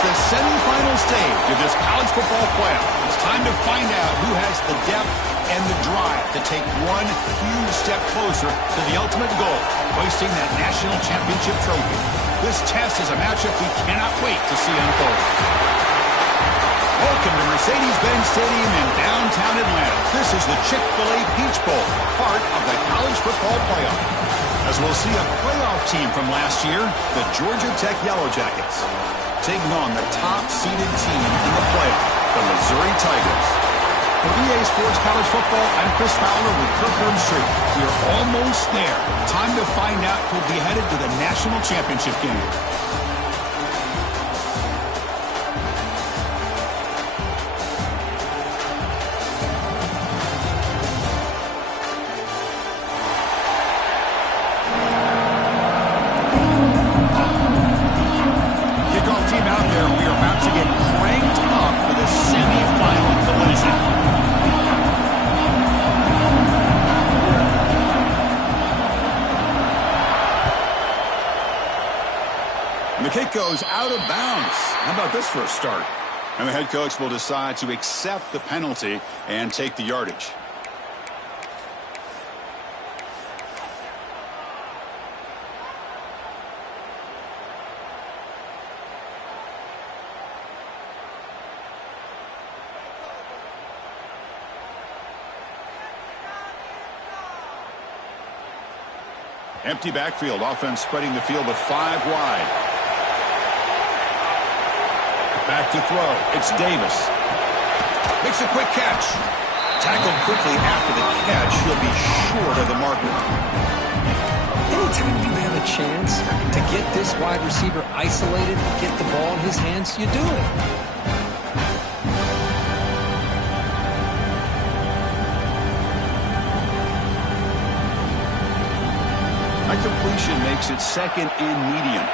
The semifinal stage of this college football playoff. It's time to find out who has the depth and the drive to take one huge step closer to the ultimate goal, hoisting that national championship trophy. This test is a matchup we cannot wait to see unfold. Welcome to Mercedes-Benz Stadium in downtown Atlanta. This is the Chick-fil-A Peach Bowl, part of the college football playoff. As we'll see a playoff team from last year, the Georgia Tech Yellow Jackets, taking on the top-seeded team in the playoff, the Missouri Tigers. For EA Sports College Football, I'm Chris Fowler with Kirk Herbstreit. We're almost there. Time to find out who'll be headed to the national championship game. The kick goes out of bounds. How about this for a start? And the head coach will decide to accept the penalty and take the yardage. Empty backfield, offense spreading the field with 5 wide. Back to throw. It's Davis. Makes a quick catch. Tackled quickly after the catch. He'll be short of the marker. Anytime you have a chance to get this wide receiver isolated, get the ball in his hands, you do it. That completion makes it second and medium.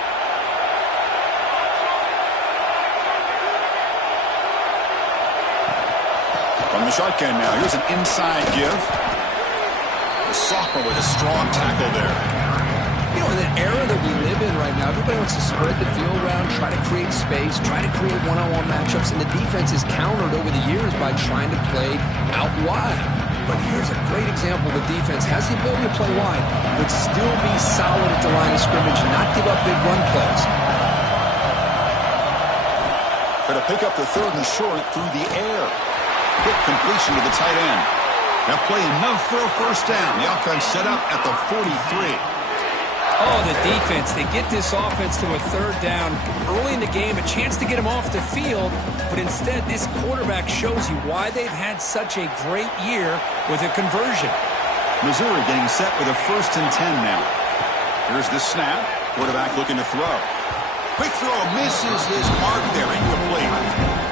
From the shotgun now, here's an inside give. The sophomore with a strong tackle there. You know, in the era that we live in right now, everybody wants to spread the field around, try to create space, try to create one-on-one matchups, and the defense is countered over the years by trying to play out wide. But here's a great example. The defense has the ability to play wide, but still be solid at the line of scrimmage, not give up big run plays. Going to pick up the third and short through the air. Quick completion to the tight end. Now play enough for a first down. The offense set up at the 43. Oh, the defense. They get this offense to a third down early in the game, a chance to get them off the field, but instead this quarterback shows you why they've had such a great year with a conversion. Missouri getting set with a 1st and 10 now. Here's the snap. Quarterback looking to throw. Quick throw misses his mark there, incomplete.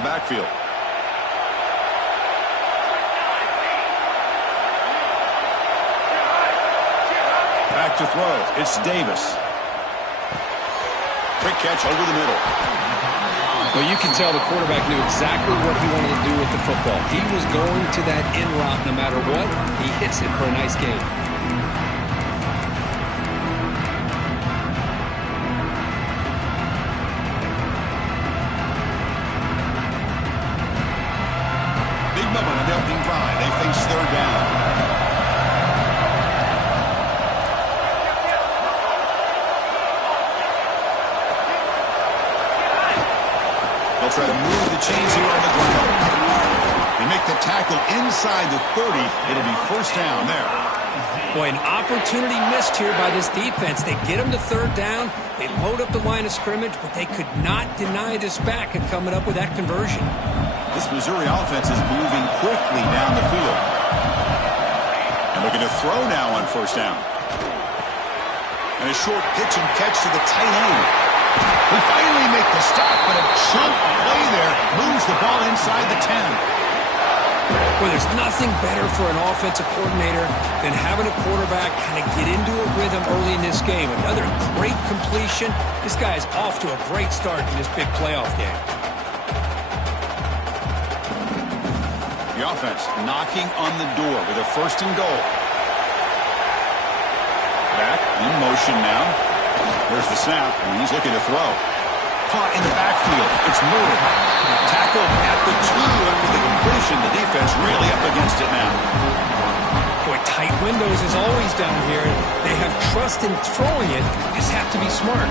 Backfield. Back to throw. It's Davis. Quick catch over the middle. Well, you can tell the quarterback knew exactly what he wanted to do with the football. He was going to that in route no matter what. He hits it for a nice gain. They face third down. They'll try to move the chains here on the ground. They make the tackle inside the 30. It'll be first down there. Boy, an opportunity missed here by this defense. They get them to third down. They load up the line of scrimmage, but they could not deny this back and coming up with that conversion. This Missouri offense is moving quickly down the field. And looking to throw now on first down. And a short pitch and catch to the tight end. We finally make the stop, but a chunk play there moves the ball inside the 10. Well, there's nothing better for an offensive coordinator than having a quarterback kind of get into a rhythm early in this game. Another great completion. This guy is off to a great start in this big playoff game. The offense knocking on the door with a first and goal. Back in motion now. There's the snap, and he's looking to throw. Caught in the backfield. It's Moore. Tackled at the 2 after the completion. The defense really up against it now. Boy, tight windows as always down here. They have trust in throwing it. Just have to be smart.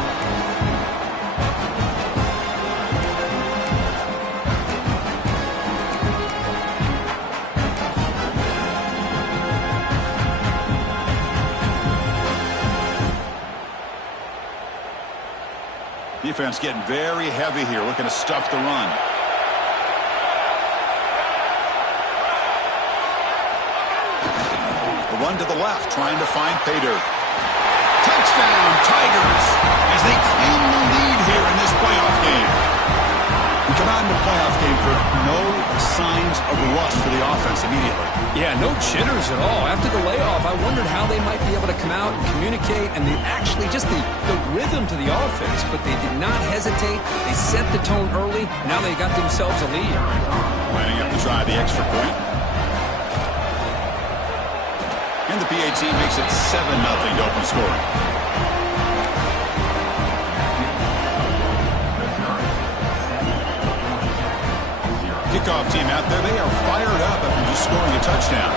Defense getting very heavy here, looking to stuff the run. The run to the left, trying to find pay dirt. Touchdown, Tigers, as they claim the lead here in this playoff game. We come out in the playoff game for no signs of rust for the offense immediately. Yeah, no jitters at all. After the layoff, I wondered how they might be able to come out and communicate and actually just the rhythm to the offense, but they did not hesitate. They set the tone early. Now they got themselves a lead. Lining up to try the extra point. And the PAT makes it 7-0 to open scoring. Kickoff team out there, they are fired up after just scoring a touchdown.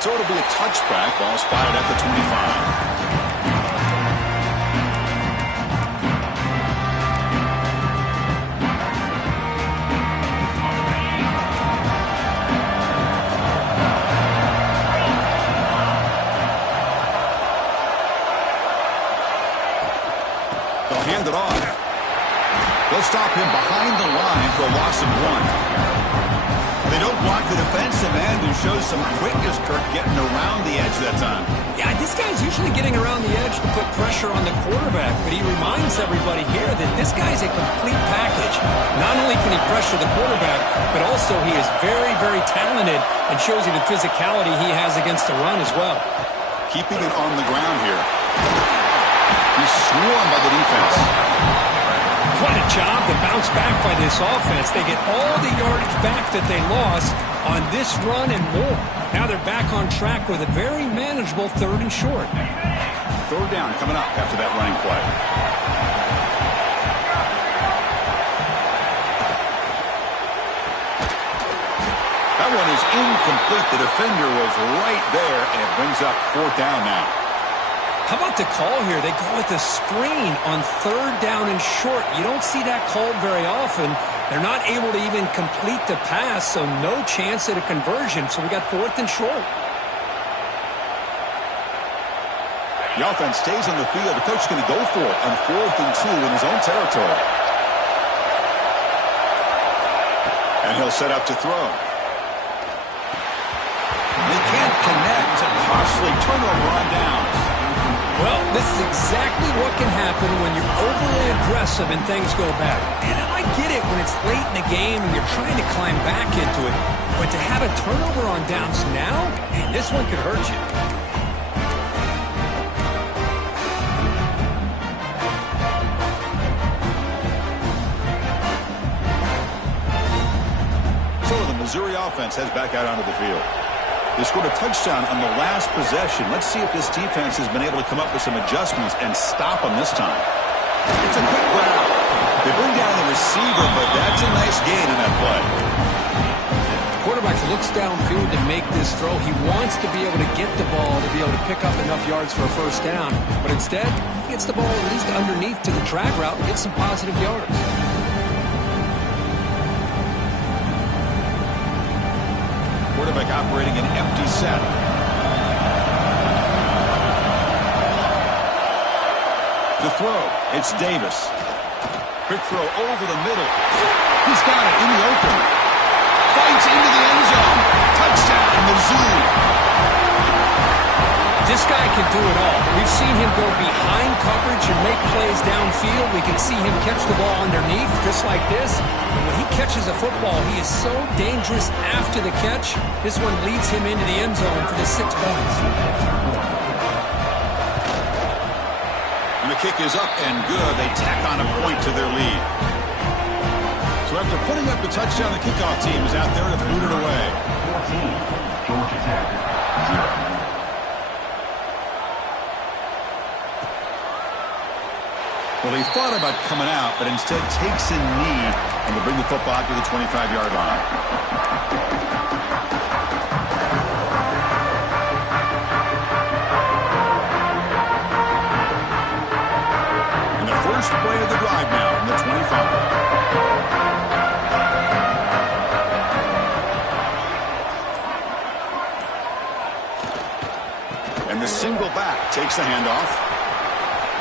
So it'll be a touchback. Ball spotted at the 25. They'll hand it off. They'll stop him behind the line for a loss of 1. They don't block the defensive end, who shows some quickness, Kirk, getting around the edge that time. Yeah, this guy's usually getting around the edge to put pressure on the quarterback, but he reminds everybody here that this guy's a complete package. Not only can he pressure the quarterback, but also he is very, very talented and shows you the physicality he has against the run as well. Keeping it on the ground here. He's swarmed by the defense. What a job to bounce back by this offense. They get all the yardage back that they lost on this run and more. Now they're back on track with a very manageable 3rd and short. Third down coming up after that running play. That one is incomplete. The defender was right there, and it brings up 4th down now. How about the call here? They go with a screen on 3rd down and short. You don't see that called very often. They're not able to even complete the pass, so no chance at a conversion. So we got 4th and short. The offense stays on the field. The coach is going to go for it on 4th and 2 in his own territory. And he'll set up to throw. They can't connect. A costly turnover on downs. Well, this is exactly what can happen when you're overly aggressive and things go bad. And I get it when it's late in the game and you're trying to climb back into it. But to have a turnover on downs now, man, this one could hurt you. So the Missouri offense heads back out onto the field. They scored a touchdown on the last possession. Let's see if this defense has been able to come up with some adjustments and stop them this time. It's a quick grab. They bring down the receiver, but that's a nice gain in that play. Quarterback looks downfield to make this throw. He wants to be able to get the ball to be able to pick up enough yards for a first down. But instead, he gets the ball at least underneath to the drag route and gets some positive yards. quarterback operating an empty set. To throw, it's Davis. Quick throw over the middle. He's got it in the open. Fights into the end zone. Touchdown, Mizzou. This guy can do it all. We've seen him go behind coverage and make plays downfield. We can see him catch the ball underneath, just like this. And when he catches a football, he is so dangerous after the catch. This one leads him into the end zone for the 6 points. And the kick is up and good. They tack on a point to their lead. So after putting up the touchdown, the kickoff team is out there to boot it away. 14, Georgia Tech, 0. Well, he thought about coming out, but instead takes a knee and will bring the football out to the 25-yard line. And the first play of the drive now from the 25. And the single back takes the handoff.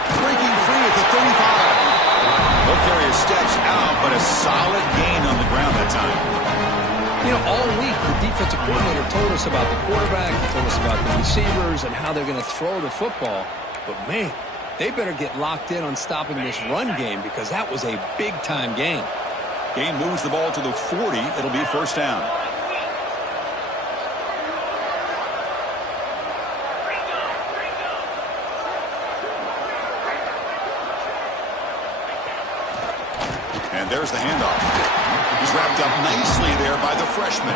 Breaking free at the 35. He'll carry his steps out, but a solid gain on the ground that time. You know, all week the defensive coordinator told us about the quarterback, told us about the receivers and how they're going to throw the football. But, man, they better get locked in on stopping this run game because that was a big-time game. Game moves the ball to the 40. It'll be first down. And there's the handoff. He's wrapped up nicely there by the freshman.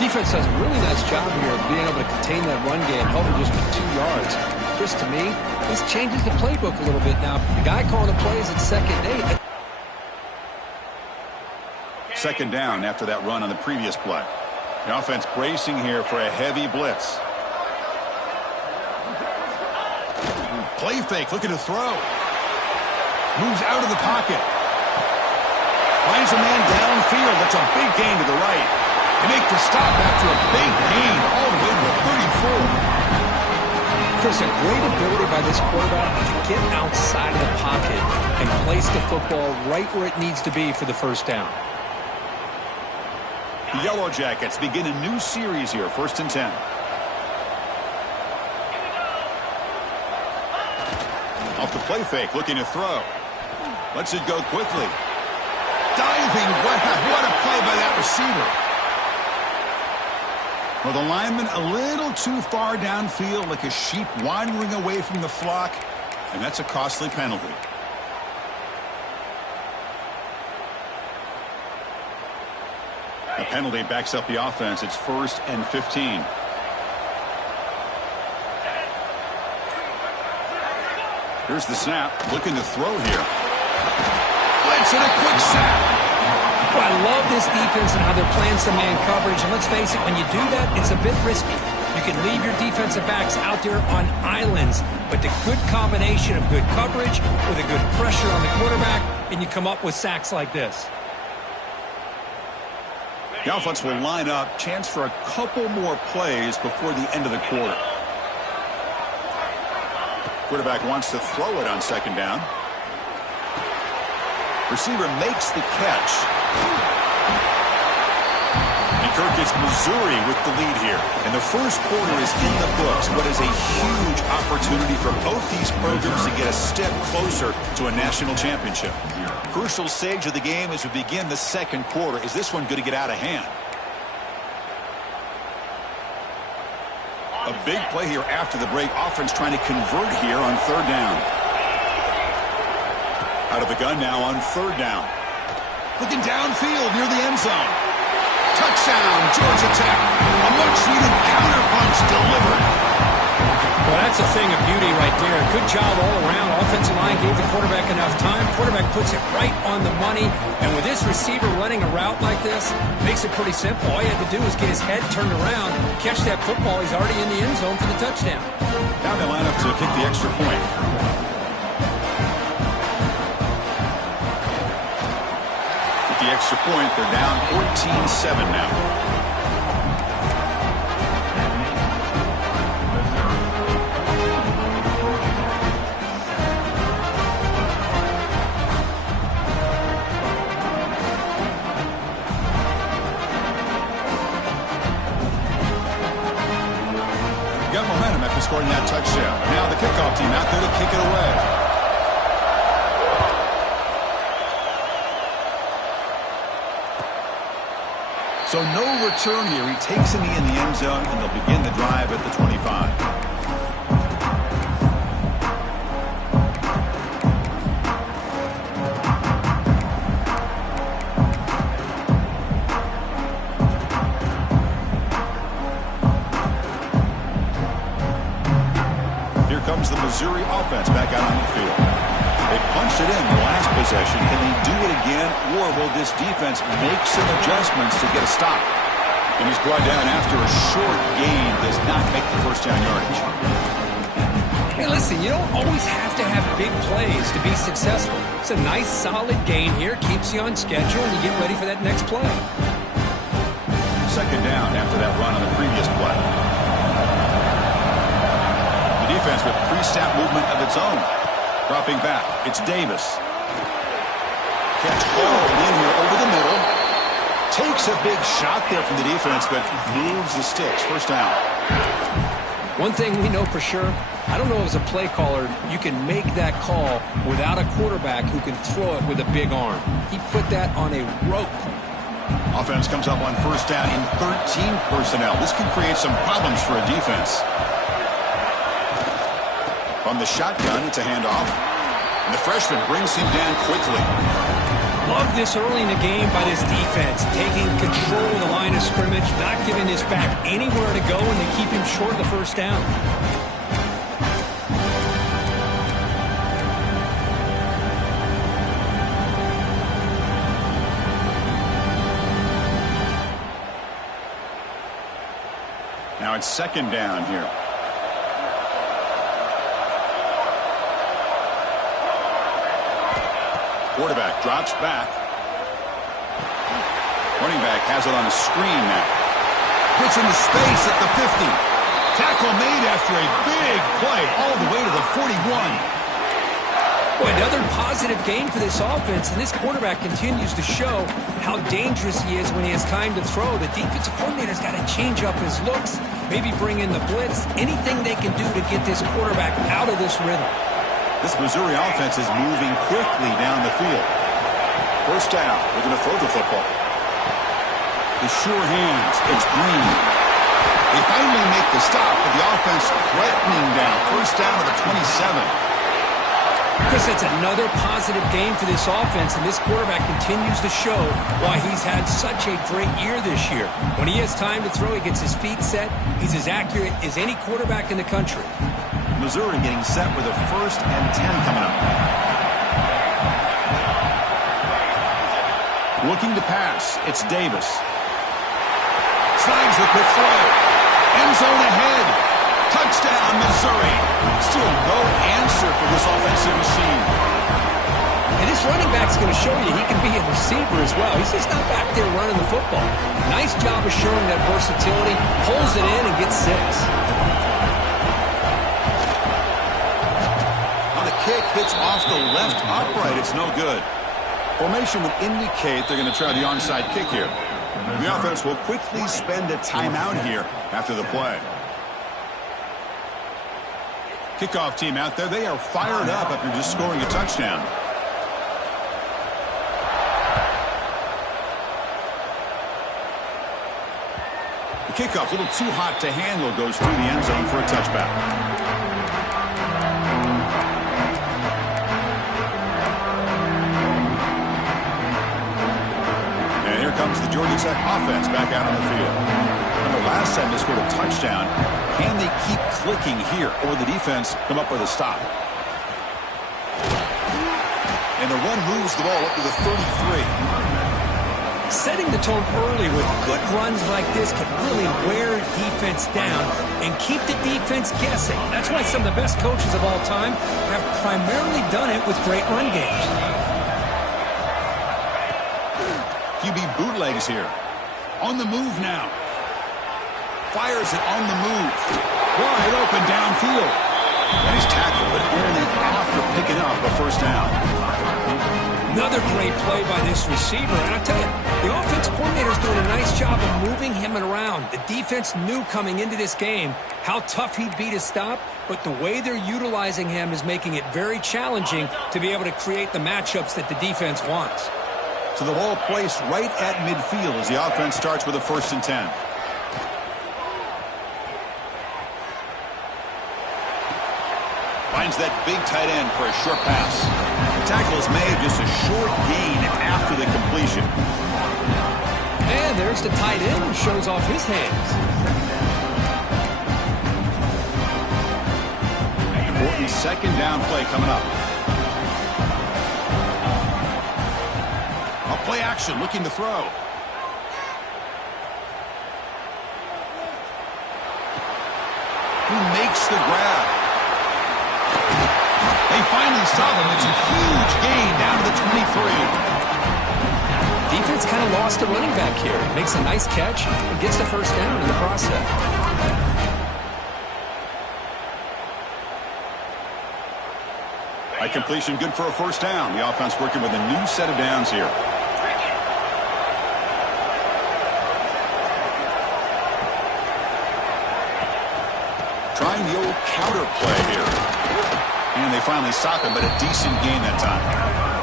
Defense does a really nice job here of being able to contain that run game, helping just with 2 yards. Chris, to me, this changes the playbook a little bit now. The guy calling the plays at 2nd and 8. Second down after that run on the previous play. The offense bracing here for a heavy blitz. Play fake, looking to throw. Moves out of the pocket. Finds a man downfield. That's a big gain to the right. They make the stop after a big gain all the way to the 34. Chris, a great ability by this quarterback to get outside of the pocket and place the football right where it needs to be for the first down. The Yellow Jackets begin a new series here, 1st and 10. Off the play fake, looking to throw. Lets it go quickly. Diving, what a play by that receiver. Well, the lineman a little too far downfield, like a sheep wandering away from the flock, and that's a costly penalty. A penalty backs up the offense. It's 1st and 15. Here's the snap, looking to throw here. Blitz and a quick sack. Well, I love this defense and how they're playing some man coverage. And let's face it, when you do that, it's a bit risky. You can leave your defensive backs out there on islands. But the good combination of good coverage with a good pressure on the quarterback, and you come up with sacks like this. The offense will line up. Chance for a couple more plays before the end of the quarter. Quarterback wants to throw it on 2nd down. Receiver makes the catch. And Kirk gets Missouri with the lead here. And the first quarter is in the books. What is a huge opportunity for both these programs to get a step closer to a national championship. Crucial stage of the game as we begin the 2nd quarter. Is this one going to get out of hand? A big play here after the break. Offense trying to convert here on 3rd down. Out of the gun now on 3rd down. Looking downfield near the end zone. Touchdown, Georgia Tech. A much-needed counterpunch delivered. Well, that's a thing of beauty right there. Good job all around. Offensive line gave the quarterback enough time. Quarterback puts it right on the money. And with this receiver running a route like this, makes it pretty simple. All you have to do is get his head turned around, catch that football. He's already in the end zone for the touchdown. Now they line up to kick the extra point. With the extra point, they're down 14-7 now. scoring that touchdown. Now the kickoff team out there to kick it away. So no return here. He takes a knee in the end zone, and they'll begin the drive at the 25. The Missouri offense back out on the field. They punched it in the last possession. Can they do it again, or will this defense make some adjustments to get a stop? And he's brought down after a short gain. Does not make the first down yardage. Hey, listen, you don't always have to have big plays to be successful. It's a nice, solid gain here. Keeps you on schedule, and you get ready for that next play. Second down after that run on the previous play. Defense with pre-snap movement of its own. Dropping back, it's Davis. Catch hauled in here over the middle. Takes a big shot there from the defense, but moves the sticks. First down. One thing we know for sure, I don't know as a play caller, you can make that call without a quarterback who can throw it with a big arm. He put that on a rope. Offense comes up on first down in 13 personnel. This can create some problems for a defense. On the shotgun, it's a handoff. And the freshman brings him down quickly. Love this early in the game by this defense. Taking control of the line of scrimmage, not giving this back anywhere to go, and they keep him short of the first down. Now it's second down here. Quarterback drops back. Running back has it on a screen now. Gets into space at the 50. Tackle made after a big play all the way to the 41. Boy, another positive gain for this offense, and this quarterback continues to show how dangerous he is when he has time to throw. The defensive coordinator's got to change up his looks, maybe bring in the blitz, anything they can do to get this quarterback out of this rhythm. This Missouri offense is moving quickly down the field. First down, they're going to throw the football. The sure hands, it's Green. They finally make the stop, with the offense threatening down. First down to the 27. Chris, it's another positive game for this offense, and this quarterback continues to show why he's had such a great year this year. When he has time to throw, he gets his feet set. He's as accurate as any quarterback in the country. Missouri getting set with a 1st and 10 coming up. Looking to pass, it's Davis. Slides the quick throw. End zone ahead. Touchdown, Missouri. Still no answer for this offensive machine. And this running back's going to show you he can be a receiver as well. He's just not back there running the football. Nice job of showing that versatility. Pulls it in and gets 6. Kick hits off the left upright. It's no good. Formation would indicate they're going to try the onside kick here. The offense will quickly spend a timeout here after the play. Kickoff team out there. They are fired up after just scoring a touchdown. The kickoff, a little too hot to handle, goes through the end zone for a touchback. Comes the Georgia Tech offense back out on the field. Remember, last time they scored a touchdown. Can they keep clicking here, or the defense come up with a stop? And the run moves the ball up to the 33. Setting the tone early with good runs like this can really wear defense down and keep the defense guessing. That's why some of the best coaches of all time have primarily done it with great run games. QB bootlegs here. On the move now. Fires it on the move. Wide open downfield. And he's tackled, but only after picking up a first down. Another great play by this receiver. And I'll tell you, The offense coordinator is doing a nice job of moving him around. The defense knew coming into this game how tough he'd be to stop, but the way they're utilizing him is making it very challenging to be able to create the matchups that the defense wants. So the ball placed right at midfield as the offense starts with a 1st and 10. Finds that big tight end for a short pass. The tackle is made, just a short gain after the completion. And there's the tight end who shows off his hands. Important 2nd down play coming up. A play action looking to throw. Who makes the grab? They finally stop him. It's a huge gain down to the 23. Defense kind of lost a running back here. Makes a nice catch and gets the 1st down in the process. By completion, good for a 1st down. The offense working with a new set of downs here. Trying the old counter play here. And they finally stop him, but a decent gain that time.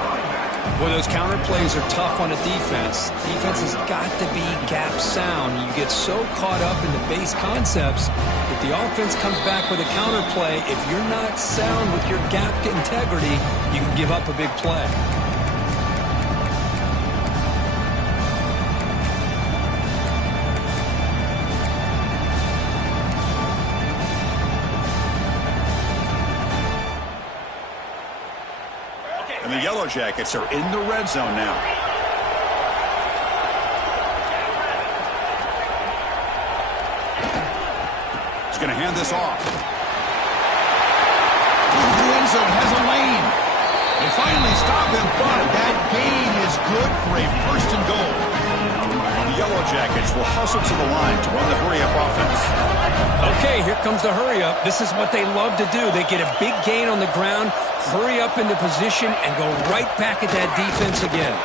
Well, those counter plays are tough on a defense. Defense has got to be gap sound. You get so caught up in the base concepts that the offense comes back with a counter play. If you're not sound with your gap integrity, you can give up a big play. And the Yellow Jackets are in the red zone now. He's going to hand this off. The end zone has a lane. They finally stop him, but that gain is good for a 1st and goal. The Yellow Jackets will hustle to the line to run the hurry-up offense. Okay, here comes the hurry-up. This is what they love to do. They get a big gain on the ground, hurry up into position, and go right back at that defense again.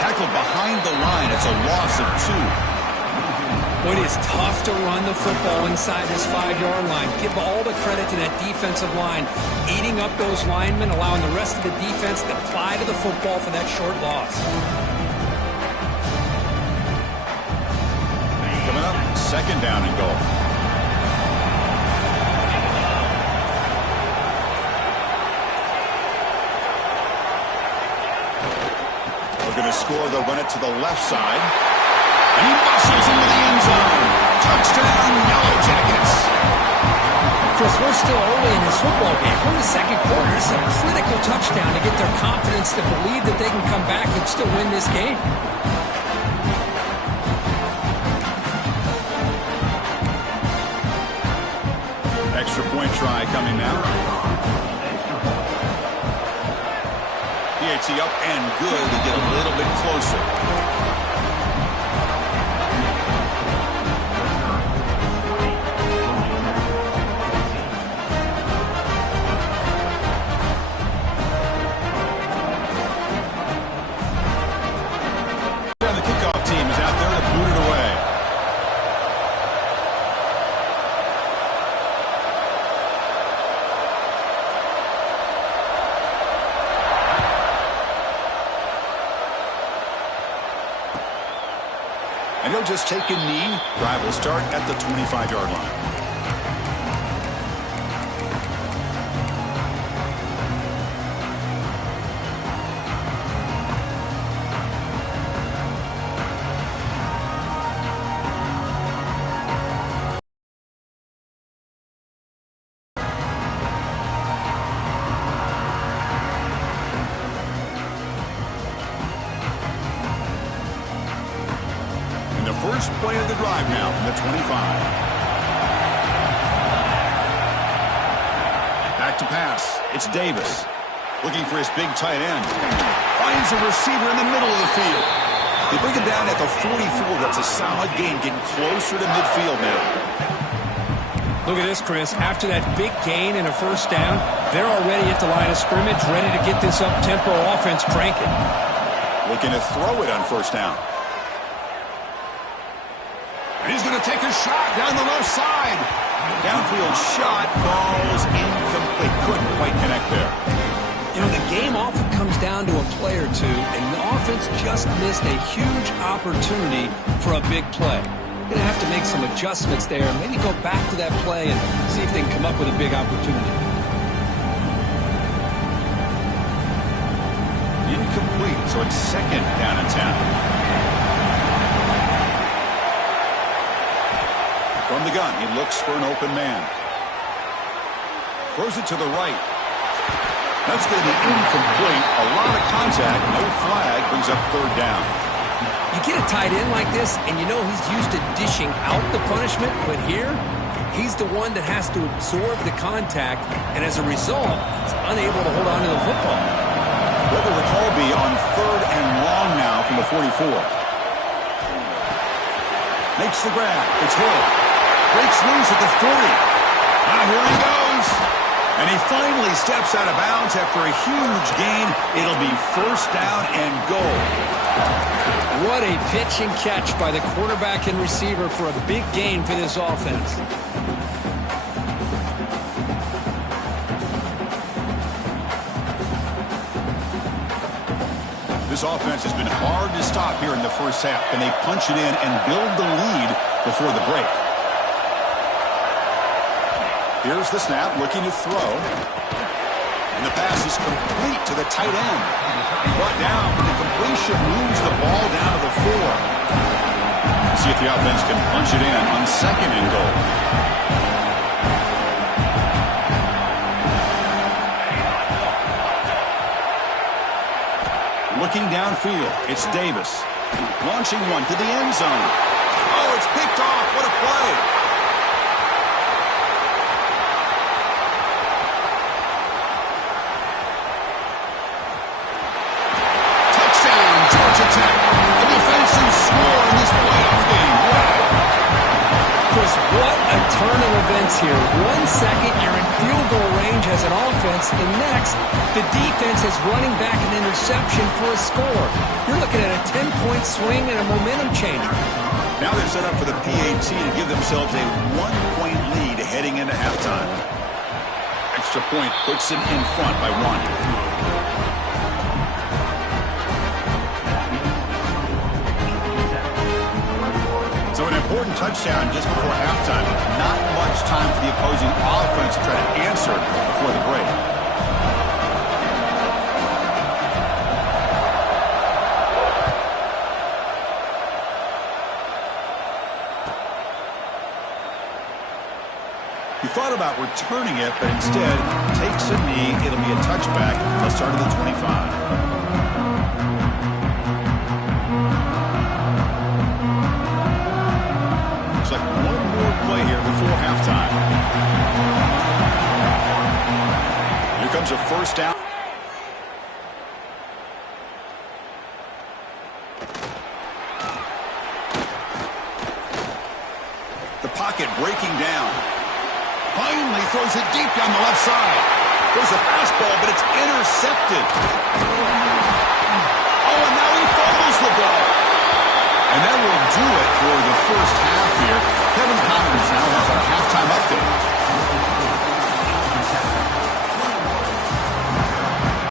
Tackled behind the line. It's a loss of 2. Well, it is tough to run the football inside this 5-yard line. Give all the credit to that defensive line, eating up those linemen, allowing the rest of the defense to fly to the football for that short loss. Coming up, 2nd down and goal. Going to score, they'll run it to the left side. And he muscles into the end zone. Touchdown, Yellow Jackets. Chris, we're still early in this football game. We're in the 2nd quarter. It's a critical touchdown to get their confidence to believe that they can come back and still win this game. Extra point try coming now. PAT up and good to get a little bit closer. And the kickoff team is out there to boot it away. And he'll just take a knee. Drive will start at the 25-yard line. First play of the drive now from the 25. Back to pass. It's Davis. Looking for his big tight end. Finds a receiver in the middle of the field. They bring him down at the 44. That's a solid gain, getting closer to midfield now. Look at this, Chris. After that big gain and a first down, they're already at the line of scrimmage, ready to get this up-tempo offense cranking. Looking to throw it on first down. And he's going to take a shot down the left side. Downfield shot falls incomplete. Couldn't quite connect there. You know, the game often comes down to a play or two, and the offense just missed a huge opportunity for a big play. Going to have to make some adjustments there, maybe go back to that play and see if they can come up with a big opportunity. Incomplete, so it's second down and 10. From the gun, he looks for an open man. Throws it to the right. That's going to be incomplete. A lot of contact, no flag, brings up third down. You get a tight end like this, and you know he's used to dishing out the punishment, but here, he's the one that has to absorb the contact, and as a result, he's unable to hold on to the football. What will the call be on third and long now from the 44? Makes the grab. It's Hill. Breaks loose at the 40. Now here he goes. And he finally steps out of bounds after a huge gain. It'll be first down and goal. What a pitch and catch by the quarterback and receiver for a big gain for this offense. This offense has been hard to stop here in the first half. Can they punch it in and build the lead before the break? Here's the snap, looking to throw. And the pass is complete to the tight end. Brought down, but the completion moves the ball down to the 4. See if the offense can punch it in on second and goal. Looking downfield, it's Davis. Launching one to the end zone. Oh, it's picked off. What a play. The defensive score in this playoff game. Wow. Chris, what a turn of events here. 1 second, you're in field goal range as an offense. The next, the defense is running back an interception for a score. You're looking at a 10-point swing and a momentum changer. Now they're set up for the PAT to give themselves a 1-point lead heading into halftime. Extra point puts them in front by 1. So an important touchdown just before halftime. Not much time for the opposing offense to try to answer before the break. He thought about returning it, but instead takes a knee. It'll be a touchback. They'll start at the 25. Like one more play here before halftime. Here comes a first down. The pocket breaking down. Finally throws it deep down the left side. There's a fastball, but it's intercepted. Oh, and now he fumbles the ball. And that will do it for the first half here. Kevin Collins now